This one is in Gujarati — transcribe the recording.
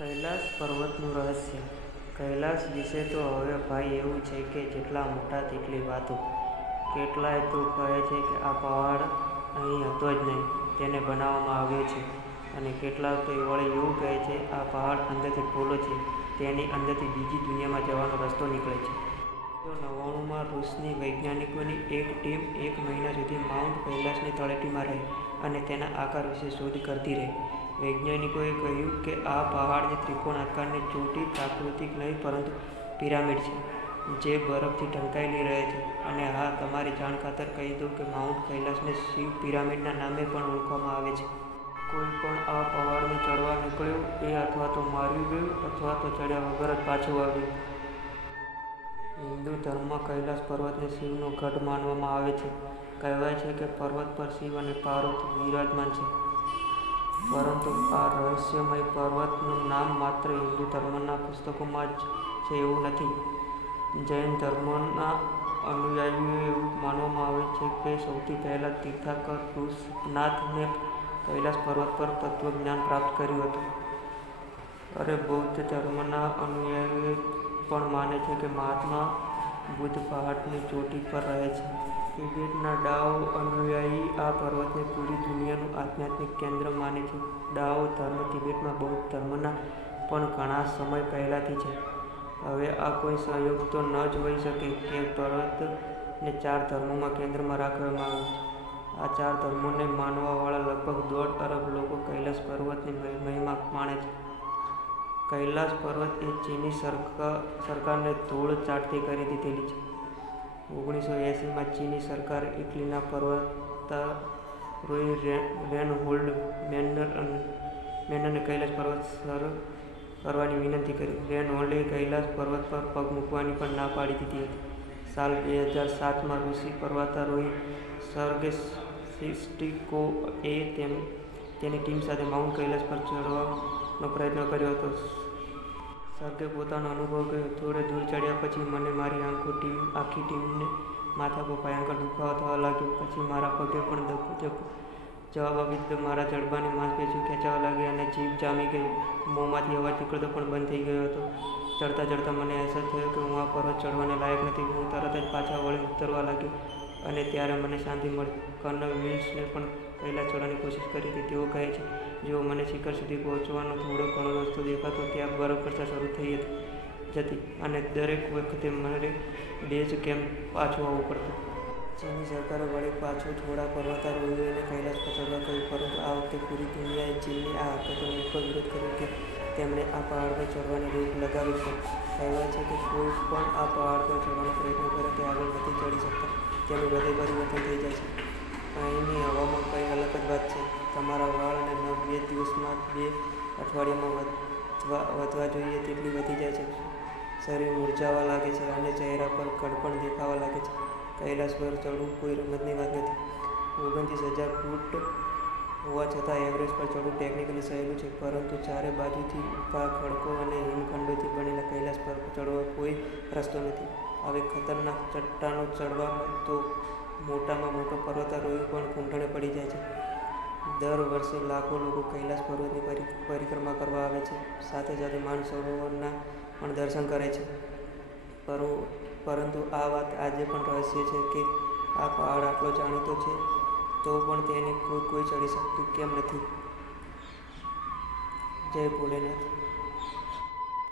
કૈલાસ પર્વતનું રહસ્ય: કૈલાસ વિશે તો હવે ભાઈ એવું છે કે જેટલા મોટા તેટલી વાતો. કેટલાય તો કહે છે કે આ પહાડ અહીં હતો જ નહીં, તેને બનાવવામાં આવ્યો છે. અને કેટલાક તો વળી એવું કહે છે આ પહાડ અંદરથી ખોલો છે, તેની અંદરથી બીજી દુનિયામાં જવાનો રસ્તો નીકળે છે. તો નવ્વાણું માં રૂસની વૈજ્ઞાનિકોની એક ટીમ એક મહિના સુધી માઉન્ટ કૈલાસની તળેટીમાં રહી અને તેના આકાર વિશે શોધ કરતી રહી. વૈજ્ઞાનિકોએ કહ્યું કે આ પહાડની ત્રિકોણાકારની ચોટી પ્રાકૃતિક નહીં પરંતુ પિરામિડ છે, જે બરફથી ઢંકાયેલી રહે છે. અને હા, તમારી જાણ ખાતર કહી દઉં કે માઉન્ટ કૈલાસને શિવ પિરામિડના નામે પણ ઓળખવામાં આવે છે. કોઈ પણ આ પહાડને ચડવા નીકળ્યું એ અથવા તો માર્યું ગયું અથવા તો ચડ્યા વગર જ પાછું આવ્યું. હિન્દુ ધર્મમાં કૈલાસ પર્વતને શિવનો ગઢ માનવામાં આવે છે. કહેવાય છે કે પર્વત પર શિવ અને પાર્વતી વિરાજમાન છે. પરંતુ આ રહસ્યમય પર્વતનું નામ માત્ર હિન્દુ ધર્મના પુસ્તકોમાં જ છે એવું નથી. જૈન ધર્મના અનુયાયીઓ એવું માનવામાં આવે છે કે સૌથી પહેલાં તીર્થાકર ઋષભનાથે કૈલાસ પર્વત પર તત્વજ્ઞાન પ્રાપ્ત કર્યું હતું. અરે, બૌદ્ધ ધર્મના અનુયાયીઓ પણ માને છે કે મહાત્મા બુદ્ધ પહાડની ચોટી પર રહે છે. તિબેટના ડાઓ અનુયાયી આ પર્વતને પૂરી દુનિયાનું આધ્યાત્મિક કેન્દ્ર માને છે. ડાઓ ધર્મ તિબેટમાં બૌદ્ધ ધર્મના પણ ઘણા સમય પહેલાંથી છે. હવે આ કોઈ સંયોગ તો ન જ હોઈ શકે કે પર્વતને ચાર ધર્મોમાં કેન્દ્રમાં રાખવામાં આવ્યો છે. આ ચાર ધર્મોને માનવાવાળા લગભગ દોઢ અરબ લોકો કૈલાસ પર્વતની મહિમા માણે છે. કૈલાસ પર્વત એ ચીની સરકારને ધૂળ ચાટતી કરી દીધેલી છે. ઓગણીસો એંસીમાં ચીની સરકારે ઇટલીના પર્વતારોહી રેનહોલ્ડ મેનનને કૈલાસ પર્વત સર, કરવાની વિનંતી કરી. રેનહોલ્ડે કૈલાસ પર્વત પર પગ મૂકવાની પણ ના પાડી દીધી હતી. સાલ બે હજાર સાતમાં ઋષિ પર્વતારોહી સર્ગે તેમ, તેની ટીમ સાથે માઉન્ટ કૈલાસ પર ચઢવાનો પ્રયત્ન કર્યો હતો. સર્ગે પોતાનો અનુભવ કહ્યો, થોડે દૂર ચડ્યા પછી મને મારી આંખો ટીમ આખી ટીમને માથા પર ભયંકર દુખાવો થવા લાગ્યો. પછી મારા પગે પણ જવાબ આપી દીધો. મારા જડબાની માંસપેશીઓ ખેંચાવા લાગી અને જીભ જામી ગઈ. મોંમાંથી અવાજ નીકળતો પણ બંધ થઈ ગયો હતો. ચડતા ચડતા મને અહેસાસ થયો કે હું આ પર્વત ચડવાને લાયક નથી. હું તરત જ પાછા વળી ઉતરવા લાગ્યો અને ત્યારે મને શાંતિ મળી. કર્નલ વિલ્સને પણ કૈલાસ ચડવાની કોશિશ કરી હતી. તેઓ કહે છે, જેઓ મને શિખર સુધી પહોંચવાનો થોડો ઘણો રસ્તો દેખાતો, ત્યાં બરફ-વર્ષા શરૂ થઈ જતી અને દરેક વખતે મારે બેઝ કેમ્પ પાછું આવવું પડતું. ચીની સરકારે વળી પાછું થોડા પર્વતારોહીઓને કૈલાસ પર ચડવા કહ્યું. પરંતુ આ વખતે પૂરી દુનિયાએ ચીનની આ હરકતનો એટલો વિરોધ કર્યો કે તેમણે આ પહાડ પર ચડવાની રોક લગાવી છે કહેવાય છે કે કોઈ પણ આ પહાડ પર ચડવાનો પ્રયત્ન કરે તે આગળ નથી ચડી શકતા. તેનું હૃદય પરિવર્તન થઈ જાય છે. અહીંની હવામાં કંઈ અલગ જ વાત છે. તમારા વાળ અને નખ બે દિવસમાં બે અઠવાડિયામાં વધવા વધવા જોઈએ તેટલી વધી જાય છે. શરીર મૂરઝાવા લાગે છે અને ચહેરા પર કડપણ દેખાવા લાગે છે. કૈલાસ પર ચડવું કોઈ રમતની વાત નથી. ઓગણત્રીસ હજાર ફૂટ હોવા છતાં એવરેજ પર ચડવું ટેકનિકલી સહેલું છે. પરંતુ ચારે બાજુથી ઉપા ખડકો અને હિમખંડોથી બનેલા કૈલાસ પર ચડવા કોઈ રસ્તો નથી. આવી ખતરનાક ચટ્ટાનો ચડવામાં તો મોટામાં મોટો પર્વતારોહી પણ કૂંઢણે પડી જાય છે. દર વર્ષે લાખો લોકો કૈલાસ પર્વતની પરિક્રમા કરવા આવે છે. સાથે સાથે માનસરોવરના પણ દર્શન કરે છે. પરંતુ આ વાત આજે પણ રહસ્ય છે કે આ પહાડ આટલો જાણીતો છે તો પણ તેની કોઈ ચડી શકતું કેમ નથી? જય ભોલેનાથ.